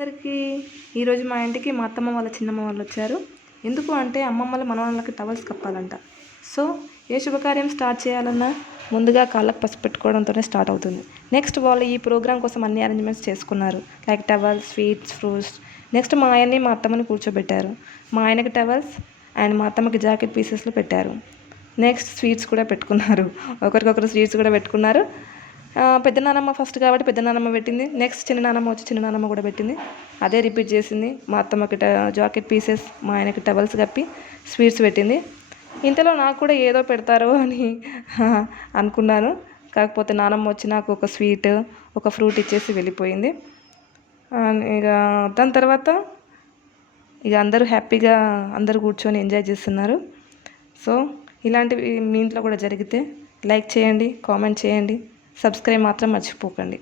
అందరికీ ఈరోజు మా ఇంటికి మా అత్తమ్మ వాళ్ళ చిన్నమ్మ వాళ్ళు వచ్చారు. ఎందుకు అంటే అమ్మమ్మలు మనవాళ్ళకి టవల్స్ కప్పాలంట. సో ఏ శుభకార్యం స్టార్ట్ చేయాలన్నా ముందుగా కాళ్ళకు పసుపు పెట్టుకోవడంతోనే స్టార్ట్ అవుతుంది. నెక్స్ట్ వాళ్ళు ఈ ప్రోగ్రామ్ కోసం అన్ని అరేంజ్మెంట్స్ చేసుకున్నారు. Like towels, sweets, fruits. Next మా ఆయన్ని మా అత్తమ్మని కూర్చోబెట్టారు. మా ఆయనకి టవల్స్ అండ్ మా అత్తమ్మకి జాకెట్ పీసెస్లో పెట్టారు. నెక్స్ట్ స్వీట్స్ కూడా పెట్టుకున్నారు. ఒకరికొకరు స్వీట్స్ కూడా పెట్టుకున్నారు. పెద్ద నానమ్మ ఫస్ట్ కాబట్టి పెద్ద నానమ్మ పెట్టింది. నెక్స్ట్ చిన్న నానమ్మ వచ్చి చిన్న నానమ్మ కూడా పెట్టింది. అదే రిపీట్ చేసింది. మా అత్తమ్మకి జాకెట్ పీసెస్, మా ఆయనకి టవల్స్ కప్పి స్వీట్స్ పెట్టింది. ఇంతలో నాకు కూడా ఏదో పెడతారో అని అనుకున్నాను. కాకపోతే నానమ్మ వచ్చి నాకు ఒక స్వీట్, ఒక ఫ్రూట్ ఇచ్చేసి వెళ్ళిపోయింది. ఇక దాని తర్వాత ఇక అందరూ హ్యాపీగా అందరూ కూర్చొని ఎంజాయ్ చేస్తున్నారు. సో ఇలాంటివి మీ ఇంట్లో కూడా జరిగితే లైక్ చేయండి, కామెంట్ చేయండి, సబ్స్క్రైబ్ మాత్రం మర్చిపోకండి.